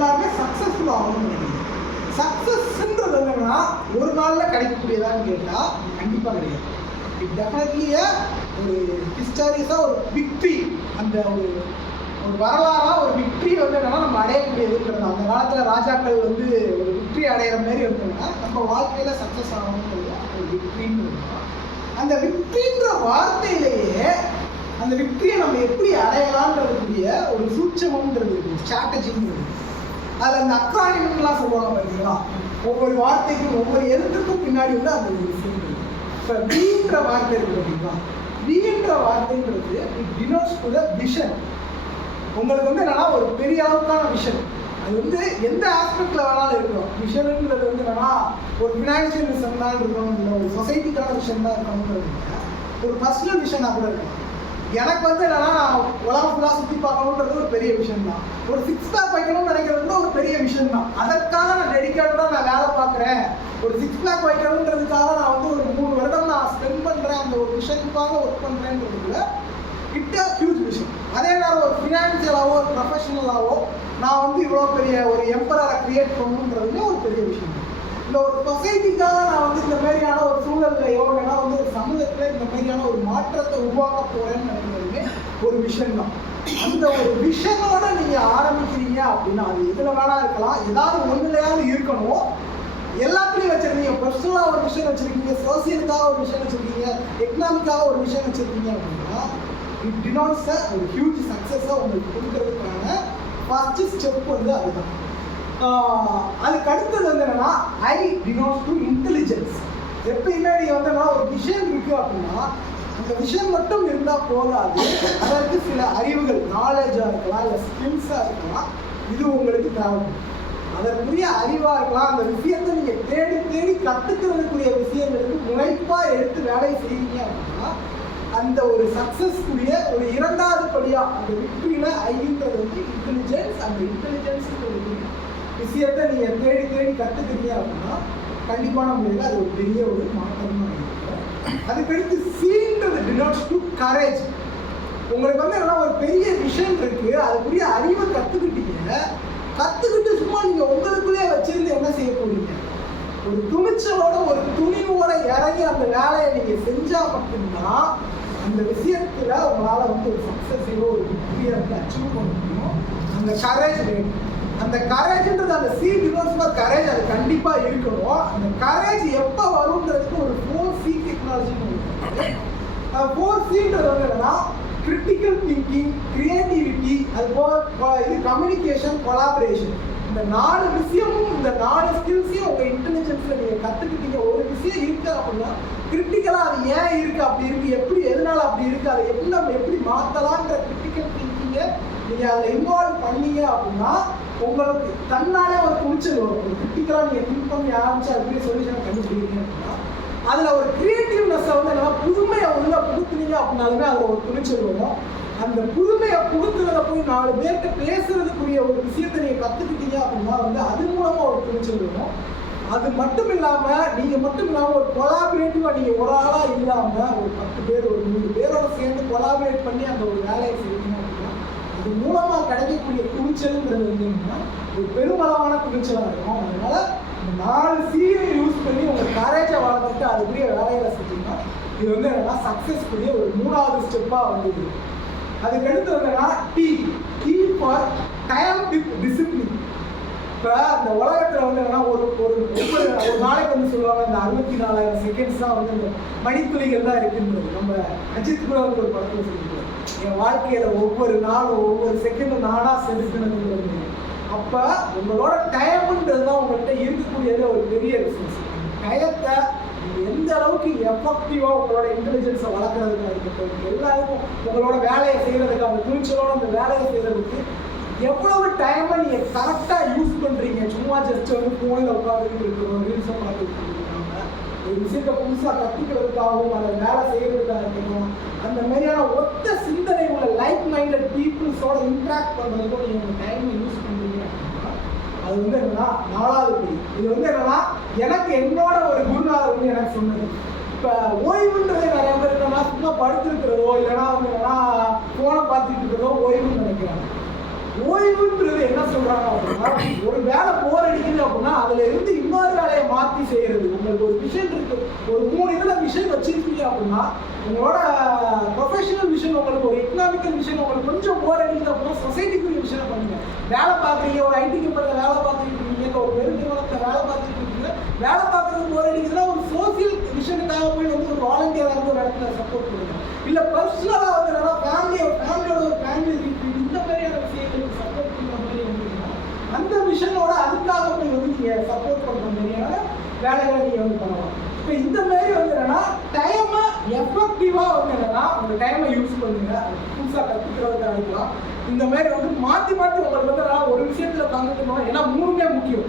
எல்லாருமே சக்ஸஸ்ஃபுல் ஆகணும்னு நினைக்கிறீங்க. சக்ஸஸ்ன்றது என்னன்னா ஒரு நாளில் கிடைக்கக்கூடியதான்னு கேட்டால் கண்டிப்பாக கிடையாது. இட் டெஃபினெட்லி ஒரு ஹிஸ்டாரியஸாக ஒரு விக்ட்ரி, அந்த ஒரு வரலாறாக ஒரு விக்ட்ரி வந்து என்னன்னா நம்ம அடையக்கூடியதுன்றது. அந்த காலத்தில் ராஜாக்கள் வந்து ஒரு விக்ட்ரி அடையிற மாதிரி இருந்ததுன்னா நம்ம வாழ்க்கையில் சக்ஸஸ் ஆகணுன்றது ஒரு விக்ட்ரின்னு. அந்த விக்ட்ரின்ற வார்த்தையிலேயே அந்த விக்ட்ரியை நம்ம எப்படி அடையலான்றதுக்குரிய ஒரு சூட்சமன்றது இருக்குது, ஸ்ட்ராட்டஜின்றது. அதில் அந்த அக்ரானிம்லாம் சொல்லுவாங்க பார்த்தீங்களா, ஒவ்வொரு வார்த்தைக்கும் ஒவ்வொரு எழுத்துக்கும் பின்னாடி வந்து அந்த ஒரு விஷயம் இருக்குது. இப்போ வீன்ற வார்த்தை இருக்குது பார்த்தீங்களா, வீன்ற வார்த்தைன்றது it denotes to the vision. உங்களுக்கு வந்து என்னன்னா ஒரு பெரிய அளவுக்கான விஷன், அது வந்து எந்த ஆஸ்பெக்டில் வேணாலும் இருக்கணும். விஷன்ன்றது வந்து என்னன்னா ஒரு ஃபினான்ஷியல் விஷன் தான் இருக்கணும், இல்லை ஒரு சொசைட்டிக்கான விஷன் தான் இருக்கணுன்றது, ஒரு பர்சனல் விஷனாக கூட இருக்கணும். எனக்கு வந்து என்னன்னா நான் உலகம் ஃபுல்லாக சுற்றி பார்க்கணுன்றது ஒரு பெரிய விஷயம் தான். ஒரு 6 பேக் வைக்கணும்னு நினைக்கிறது கூட ஒரு பெரிய விஷயம் தான். அதற்காக நான் டெடிக்கேட்டடாக நான் வேலை பார்க்குறேன். ஒரு 6 பேக் வைக்கணுன்றதுக்காக நான் வந்து ஒரு 3 வருடம் நான் ஸ்பெண்ட் பண்ணுறேன், அந்த ஒரு விஷனுக்காக ஒர்க் பண்ணுறேன்றதுல இட் ஹியூஜ் விஷயம். அதே நேரம் ஒரு ஃபினான்ஷியலாவோ ஒரு ப்ரொஃபஷனலாவோ நான் வந்து இவ்வளோ பெரிய ஒரு எம்பரரை கிரியேட் பண்ணணுன்றதுலேயே ஒரு பெரிய விஷயம். இல்லை ஒரு சொசைட்டிக்காக நான் வந்து இந்த மாதிரியான ஒரு சூழல்லையோ இல்லைன்னா வந்து ஒரு சமூகத்தில் இந்த மாதிரியான ஒரு மாற்றத்தை உருவாக்க போகிறேன்னு நினைக்கிறதுமே ஒரு விஷயம் தான். அந்த ஒரு விஷனோட நீங்கள் ஆரம்பிக்கிறீங்க அப்படின்னா அது எதில் வேணா இருக்கலாம், ஏதாவது ஒன்றுலையாவது இருக்கணும். எல்லாத்துலேயும் வச்சுருக்கீங்க, பர்சனலாக ஒரு விஷயம் வச்சுருக்கீங்க, சோசியலுக்காக ஒரு விஷயம் வச்சுருக்கீங்க, எக்கனாமிக்காக ஒரு விஷயம் வச்சுருக்கீங்க அப்படின்னா இட் டினோட்ஸ் ஒரு ஹியூஜ் சக்ஸஸாக உங்களுக்கு கொடுக்கறதுக்கான ஃபர்ஸ்ட் ஸ்டெப் வந்து அதுதான். அதுக்கு அடுத்தது வந்து என்னன்னா ஐ டினோட்ஸ் டு இன்டெலிஜென்ஸ். எப்பயுமே நீங்கள் வந்து ஒரு விஷயம் இருக்குது அப்படின்னா அந்த விஷயம் மட்டும் இருந்தால் போதாது, அதற்கு சில அறிவுகள், நாலேஜாக இருக்கலாம், இல்லை ஸ்கில்ஸாக இருக்கலாம், இது உங்களுக்கு தேவைப்படும். அதற்குரிய அறிவாக இருக்கலாம், அந்த விஷயத்தை நீங்கள் தேடி தேடி கற்றுக்கிறதுக்குரிய விஷயங்களுக்கு முனைப்பாக எடுத்து வேலை செய்வீங்க அப்படின்னா அந்த ஒரு சக்ஸஸ்க்குரிய ஒரு இரண்டாவது படியாக அந்த விக்ட்ரியில் ஐன்றது வந்து இன்டெலிஜென்ஸ். அந்த இன்டெலிஜென்ஸுக்கு விஷயத்தை நீங்கள் தேடி தேடி கற்றுக்கிறீங்க அப்படின்னா கண்டிப்பான முறையில் அது ஒரு பெரிய ஒரு மாற்றம் தான் இருக்கும். அதுக்கடுத்து சீன்றது டினோட்ஸ் டு கரேஜ். உங்களுக்கு வந்து என்னன்னா ஒரு பெரிய விஷயம் இருக்குது, அதுக்குரிய அறிவை கற்றுக்கிட்டீங்க, கற்றுக்கிட்டு சும்மா நீங்கள் உங்களுக்குள்ளே வச்சிருந்து என்ன செய்ய போறீங்க, ஒரு துணிச்சலோட ஒரு துணிவோட இறங்கி அந்த வேலையை நீங்கள் செஞ்சால் மட்டும்தான் அந்த விஷயத்தில் உங்களால் வந்து ஒரு சக்ஸஸையோ ஒரு விக்டரியை வந்து அச்சீவ் பண்ண முடியும். அந்த கரேஜ் வேணும். அந்த கரேஜ்ன்றது அந்த சி டினோட்ஸ் கரேஜ் அது கண்டிப்பாக இருக்கணும். அந்த கரேஜ் எப்போ வரும்ன்றதுக்கு ஒரு 4C டெக்னாலஜின்னு இருக்குது. 4Cன்றது வந்து என்னன்னா கிரிட்டிக்கல் திங்கிங், கிரியேட்டிவிட்டி, அதுபோல் இது கம்யூனிகேஷன், கொலாபரேஷன். இந்த 4 விஷயமும் இந்த 4 ஸ்கில்ஸையும் உங்கள் இன்டெலிஜென்ஸில் நீங்கள் கற்றுக்கிட்டீங்க. ஒரு விஷயம் இருக்குது அப்படின்னா கிரிட்டிக்கலாக அது ஏன் இருக்குது, அப்படி இருக்குது, எப்படி எதனால் அப்படி இருக்குது, அதை எப்படி நம்ம எப்படி மாற்றலான்ற கிரிட்டிக்கல் திங்கிங்கை நீங்கள் அதில் இன்வால்வ் பண்ணீங்க அப்படின்னா உங்களுக்கு தன்னாலே ஒரு துணிச்சல் வரும். ஒரு கிரிட்டிக்கலாக நீங்கள் திங்க் பண்ணி ஆரம்பிச்சு அதுக்குரிய சொல்யூஷனை கண்டுபிடிக்கிறீங்க அப்படின்னா அதில் ஒரு கிரியேட்டிவ்னஸை வந்து என்னன்னா புதுமையை உள்ள புகுத்துனீங்க அப்படின்னாலுமே அதில் ஒரு துணிச்சல் வரும். அந்த புதுமையை புகுத்துறதை போய் 4 பேர்கிட்ட பேசுறதுக்குரிய ஒரு விஷயத்தை நீங்கள் கற்றுக்கிட்டீங்க அப்படின்னா வந்து அது மூலமாக ஒரு துணிச்சல் வரும். அது மட்டும் இல்லாமல் நீங்கள் மட்டும் இல்லாமல் ஒரு கொலாபரேட்டிவாக நீங்கள் ஒரு ஆளாக இல்லாமல் ஒரு 10 பேர் ஒரு 100 பேரோட சேர்ந்து கொலாபரேட் பண்ணி அந்த ஒரு வேலையை செய்வீங்க அப்படின்னா அது மூலமாக கிடைக்கக்கூடிய துணிச்சல்ன்றது வந்து என்னன்னா ஒரு பெருமளவான துணிச்சலாக இருக்கும். அதனால இந்த 4C யூஸ் பண்ணி உங்கள் கரேஜை வளர்த்துட்டு அதுக்குரிய வேலைகளை செஞ்சீங்கன்னா இது வந்து என்னன்னா சக்ஸஸ்ஃபுல்லியே ஒரு 3வது ஸ்டெப்பாக வந்து. அதுக்கடுத்து என்னன்னா T for time with discipline. இப்போ அந்த உலகத்தில் வந்து என்னன்னா ஒரு நாளைக்கு வந்து சொல்லுவாங்க இந்த 64,000 செகண்ட்ஸ் தான் வந்து இந்த மணித்துளிகள் தான் இருக்குன்றது. நம்ம அஜித் கூட வந்து ஒரு படத்தில் சொல்லியிருக்கோம், என் வாழ்க்கையில் ஒவ்வொரு நாளும் ஒவ்வொரு செகண்டும் நானாக செலுத்தினது. அப்போ உங்களோட டைம்ன்றது தான் உங்கள்கிட்ட இருக்கக்கூடியது ஒரு பெரிய ரிசோர்ஸ். டயத்தை எந்த அளவுக்கு எஃபெக்டிவாக உங்களோட இன்டெலிஜென்ஸை வளர்க்குறதுக்காக இருக்கட்டும், எல்லாருக்கும் உங்களோட வேலையை செய்கிறதுக்கு அந்த துணிச்சலோட அந்த வேலையை செய்கிறதுக்கு எவ்வளவு டைமை நீங்கள் கரெக்டாக யூஸ் பண்ணுறீங்க. சும்மா ஜஸ்ட் வந்து ஃபோனில் உட்காந்துக்கிட்டு இருக்கிறோம், ரீல்ஸை பார்த்துக்கிட்டு இருக்காங்க, ஒரு விஷயத்தை புதுசாக கற்றுக்கிறதுக்காகவும் அதை வேலை செய்கிறதுக்காக இருக்கட்டும், அந்த மாதிரியான ஒத்த சிந்தனை உள்ள லைக் மைண்டட் பீப்புள்ஸோட இன்ட்ராக்ட் பண்ணுறதுக்கும் நீங்கள் உங்கள் டைமை யூஸ் பண்ணுறீங்க அப்படின்னா அது வந்து என்னன்னா 4வது படி. இது வந்து என்னன்னா எனக்கு என்னோட ஒரு குருநாதர் வந்து எனக்கு சொன்னது. இப்போ ஓய்வுன்றது நிறைய பேர் என்னன்னா சும்மா படுத்துருக்கிறதோ இல்லைன்னா வந்து என்னன்னா ஃபோனை பார்த்துட்டு இருக்கிறதோ ஓய்வுன்னு நினைக்கிறாங்க. ஓய்வுன்றது என்ன சொல்றாங்க அப்படின்னா, ஒரு வேலை போர் அடிக்குது அப்படின்னா அதுல இருந்து இன்னொரு வேலையை மாற்றி செய்யறது. உங்களுக்கு ஒரு விஷன் இருக்கு, ஒரு 3 இதுல விஷன் வச்சிருக்கீங்க அப்படின்னா உங்களோட ப்ரொஃபஷனல் விஷன், உங்களுக்கு ஒரு எக்கனாமிக்கல் விஷன், உங்களுக்கு கொஞ்சம் போர் அடிக்குது அப்படின்னா சொசைட்டிக்குரிய விஷயம் பண்ணுங்க. வேலை பார்க்குறீங்க, ஒரு ஐடி கம்பெனியில் வேலை பார்த்துட்டு இருக்கீங்க, ஒரு பெருநிறுவனத்தில் வேலை பார்த்துட்டு இருக்கீங்க, வேலை பார்க்குறது போர் அடிக்குதுன்னா ஒரு சோசியல் விஷனுக்காக போய் வந்து ஒரு வாலண்டியராக இருந்து ஒரு இடத்துல சப்போர்ட் பண்ணுங்க. இல்லை பர்சனலாக வந்து என்னன்னா ஃபேமிலியோட ஒரு ஃபேமிலி இந்த மாதிரியான விஷயங்களுக்கு சப்போர்ட் பண்ணுற மாதிரி வந்துருக்கீங்க, அந்த விஷனோட அதுக்காக போய் வந்து நீங்கள் சப்போர்ட் பண்ணுற மாதிரியான வேலைகளை நீங்கள் வந்து பண்ணலாம். இப்போ இந்த மாதிரி வந்து என்னன்னா டைமை எஃபெக்டிவாக வந்து என்னன்னா உங்கள் டைமை யூஸ் பண்ணுங்க. புதுசாக கற்றுக்கிறதுக்காக இருக்கலாம். இந்த மாதிரி வந்து மாற்றி உங்களுக்கு வந்து ஒரு விஷயத்தில் கலந்துக்கணும். ஏன்னா 3மே முக்கியம்.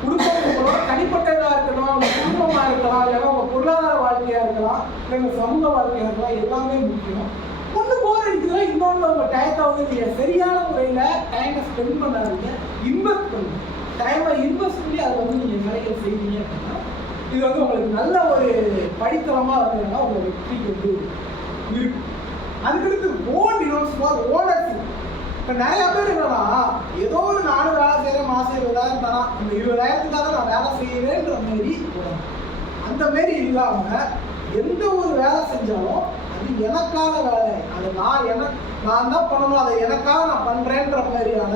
குடும்பம் உங்களோட தனிப்பட்டதாக இருக்கணும், உங்கள் குடும்பமாக இருக்கலாம், இல்லைன்னா உங்கள் பொருளாதார வாழ்க்கையாக இருக்கலாம், இல்லை உங்கள் சமூக வாழ்க்கையாக இருக்கலாம், எல்லாமே முக்கியம். ஒன்று போர் அடிக்குதுன்னா இன்னொன்று உங்கள் டயத்தை வந்து நீங்கள் சரியான முறையில் டைமை ஸ்பெண்ட் பண்ணாதீங்க, இன்வெஸ்ட் பண்ணுங்க. டைமை இன்வெஸ்ட் பண்ணி அதை வந்து நீங்கள் வேலைகள் செய்வீங்க அப்படின்னா இது வந்து உங்களுக்கு நல்ல ஒரு படித்தளமாக வந்ததுன்னா உங்கள் வெற்றிக்கு வந்து இருக்கும். அதுக்கடுத்து ஓனர்ஷிப். இப்போ நிறைய பேர் என்னன்னா ஏதோ ஒரு நானும் வேலை செய்கிறேன், மாதம் 20,000 தரான், இந்த 20,000த்துக்காக நான் வேலை செய்கிறேன்ற மாரி அந்த மாரி இல்லாமல் எந்த ஒரு வேலை செஞ்சாலும் அது எனக்கான வேலை, அது நான் தான் பண்ணணும், அதை எனக்காக நான் பண்ணுறேன்ற மாதிரியான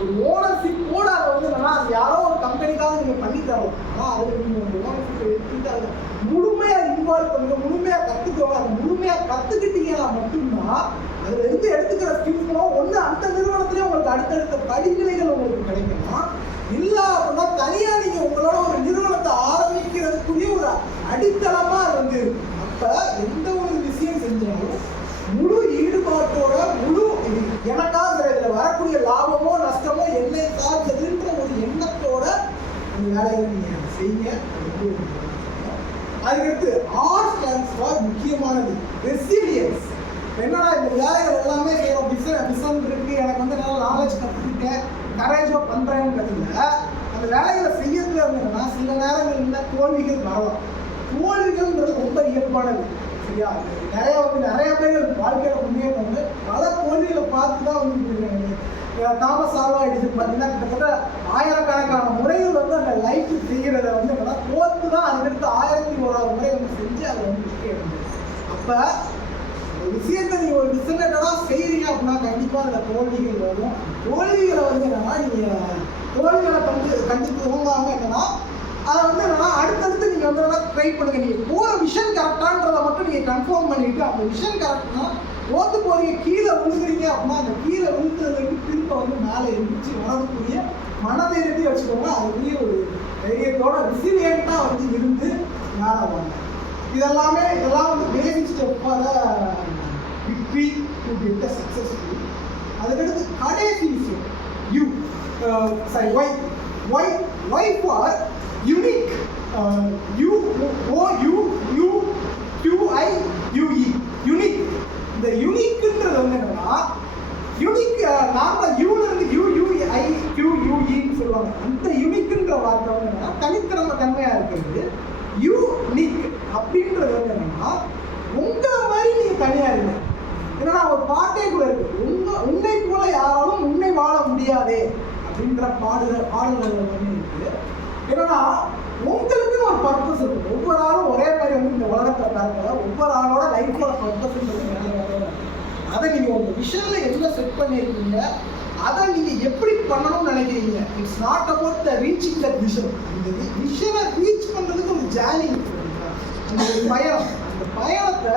ஒரு ஓனர்ஷிப்போட அதை வந்து என்னன்னா அது யாரோ ஒரு கம்பெனிக்காக நீங்கள் பண்ணி தரலாம். ஆனால் அதில் நீங்கள் ஒரு ஓனர்ஷிப் எடுத்துக்கிட்டு அதை முழுமையாக இன்வால்வ் பண்ணுங்க, முழுமையாக கற்றுக்கோங்க. அதை முழுமையாக கற்றுக்கிட்டீங்கன்னா மட்டும்தான் அதுல இருந்து எடுத்துக்கிற ஸ்கில்ஸ்லாம் ஒன்று அந்த நிறுவனத்திலே உங்களுக்கு அடுத்தடுத்த படிநிலைகள் உங்களுக்கு கிடைக்கணும். இல்லை அப்படின்னா தனியாக நீங்கள் உங்களோட ஒரு நிறுவனத்தை ஆரம்பிக்கிறதுக்குரிய ஒரு அடித்தளமாக அது வந்து அப்போ எந்த ஒரு விஷயம் செஞ்சாலும் முழு ஈடுபாட்டோட முழு இது எனக்காக இதில் வரக்கூடிய லாபமோ நஷ்டமோ என்னை சார்ந்ததுன்ற ஒரு எண்ணத்தோட அந்த வேலையை நீங்கள் செய்ய. அதுக்கடுத்து ஆர் ஸ்டாண்ட்ஸ் ஃபார் முக்கியமானது ரெசிலியன்ஸ். என்னடா இந்த வேலைகள் எல்லாமே செய்யறோம், பிசன் இருக்கு, எனக்கு வந்து நல்லா நாலேஜ் கற்றுக்கிட்டேன், கரேஜாக பண்ணுறேன்றதுல அந்த வேலைகளை செய்யறதுல என்னன்னா சில நேரங்களில் தோல்விகள் வரலாம். தோல்விகள்ன்றது ரொம்ப இயல்பானது, சரியா? நிறைய பேர் வாழ்க்கையில் முன்னேற்ற பல தோல்விகளை பார்த்து தான் வந்து தாமஸ் ஆல்வா எடிசன் பார்த்தீங்கன்னா கிட்டத்தட்ட ஆயிரக்கணக்கான முறைகள் வந்து அந்த லைஃப் செய்கிறத வந்து என்னன்னா தோற்று தான் அதுக்கடுத்து 1001 முறை வந்து செஞ்சு அதை வந்து வெற்றி அடைஞ்சது. அப்போ ஒரு விஷயத்தை நீங்கள் ஒரு டிசைனடாக செய்கிறீங்க அப்படின்னா கண்டிப்பாக அதில் தோல்விகள் வரும். தோல்விகளை வந்து என்னன்னா நீங்கள் தோல்விகளை கண்டு தோங்காமல் என்னன்னா அதை வந்து என்னன்னா அடுத்தடுத்து நீங்கள் வந்து ட்ரை பண்ணுங்க. நீங்கள் போகிற விஷன் கரெக்டான்றதை மட்டும் நீங்கள் கன்ஃபார்ம் பண்ணிட்டு அந்த விஷன் கரெக்ட்னா ஓத்து போறீங்க, கீழே விழுங்குறீங்க அப்படின்னா அந்த கீழே விழுந்ததுக்கு திரும்ப வந்து மேலே எழுந்திரிச்சு வரக்கூடிய மனதைரியத்தை வச்சுக்கோங்க. அதுக்குரிய ஒரு தைரியத்தோட ரெசிலியண்டாக வந்து இருந்து மேலே வாங்க. இதெல்லாம் வந்து பேசிக் ஸ்டெப்பாக victory to get a successful. அதுக்கடுத்து கடைசி விஷயம் ஒய் ஃபார் யூனிக். யூனிக். இந்த யூனிக்ன்றது வந்து என்னன்னா யூனிக் நார்மலாக யூன்னு யூஇன்னு சொல்லுவாங்க. அந்த யூனிக்ன்ற வார்த்தை வந்து என்னன்னா தனித்தன்மையாக இருக்கிறது. யூனிக் அப்படின்றது வந்து என்னன்னா உங்களை மாதிரி நீங்கள் தனியாக இருங்க. ஏன்னா ஒரு பாட்டே கூட இருக்கு, உன்னை போல யாராலும் உன்னை வாழ முடியாதே அப்படின்ற பாடல்கள் வந்து இருக்கு. ஏன்னா உங்களுக்குன்னு ஒரு பர்பஸ் இருக்கு. ஒவ்வொரு ஆளும் ஒரே மாதிரி வந்து இந்த உலகத்தில் பிறக்கல. ஒவ்வொரு ஆளோட லைஃபோட பர்பஸ்ன்றது வேற. அதை நீங்கள் உங்கள் விஷனில் என்ன செட் பண்ணியிருக்கீங்க, அதை நீங்கள் எப்படி பண்ணணும்னு நினைக்கிறீங்க. It's not about the reaching the vision. இந்த விஷனை ரீச் பண்ணுறதுக்கு ஒரு ஜேர்னி அந்த ஒரு பயணம். அந்த பயணத்தை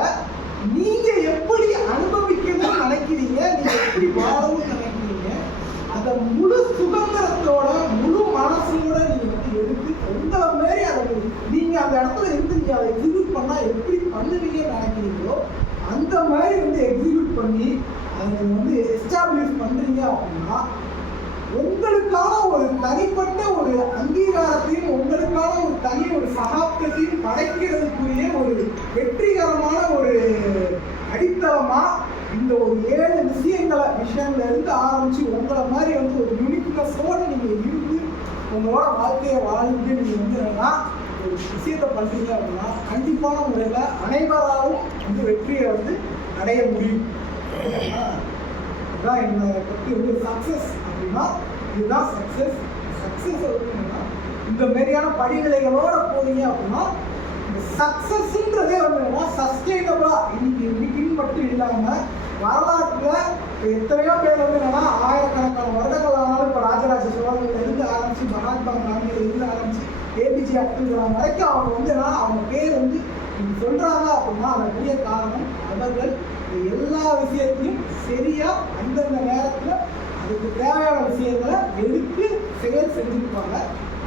நீங்கள் எப்படி அனுபவிக்கணும்னு நினைக்கிறீங்க, நீங்கள் எப்படி வாழணும்னு நினைக்கிறீங்க, அதை முழு சுதந்திரத்தோட முழு மனசோட நீங்கள் வந்து எடுத்து உங்களை மாரி அதை நீங்கள் அந்த இடத்துல இருந்து நீங்கள் அதை எக்ஸிக்யூட் பண்ணால் எப்படி பண்ணுவீங்கன்னு நினைக்கிறீங்களோ அந்த மாதிரி வந்து எக்ஸிக்யூட் பண்ணி அதை நீங்கள் வந்து எஸ்டாப்ளிஷ் பண்ணுறீங்க அப்படின்னா உங்களுக்கான ஒரு தனிப்பட்ட ஒரு அங்கீகாரத்தையும் உங்களுக்கான ஒரு தனி ஒரு சகாப்தத்தையும் படைக்கிறதுக்குரிய ஒரு வெற்றிகரமான ஒரு அடித்தளமாக இந்த ஒரு 7 விஷயங்கள்ல இருந்து ஆரம்பிச்சு உங்களை மாதிரி வந்து ஒரு யூனிக்னஸோட நீங்கள் இருந்து உங்களோட வாழ்க்கையை வாழ்ந்து நீங்கள் வந்து என்னன்னா ஒரு விஷயத்தை பண்ணுறீங்க அப்படின்னா கண்டிப்பான முறையில் அனைவராலும் வந்து வெற்றியை வந்து அடைய முடியும். இதுதான் என்னை பற்றி வந்து சக்ஸஸ் அப்படின்னா இதுதான் சக்ஸஸ். சக்ஸஸ் என்னன்னா இந்த மாதிரியான படிநிலைகளோட போனீங்க அப்படின்னா இந்த சக்ஸஸ்ன்றதே வந்து என்னன்னா சஸ்டெயினபிளா இன்னைக்குன்னு மட்டும் இல்லாமல் வரலாற்றில் எத்தனையோ பேர் வந்து என்னன்னா ஆயிரக்கணக்கான வருடங்கள் ஆனாலும் இப்போ ராஜராஜ சோழர்கள் இருந்து ஆரம்பிச்சு மகாத்மா காந்தியில இருந்து ஆரம்பிச்சு ஏபிஜே அப்துல் கலாம் வரைக்கும் அவங்க வந்து என்னன்னா அவங்க பேர் வந்து சொல்றாங்க அப்படின்னா அதற்குரிய காரணம் அவர்கள் எல்லா விஷயத்தையும் சரியா அந்தந்த நேரத்தில் அதுக்கு தேவையான விஷயங்களை எடுத்து செயல் செஞ்சுருப்பாங்க.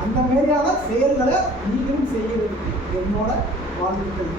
அந்த மாதிரியான செயல்களை நீங்களும் செய்ய வேண்டிய என்னோட வாழ்த்துக்கள்.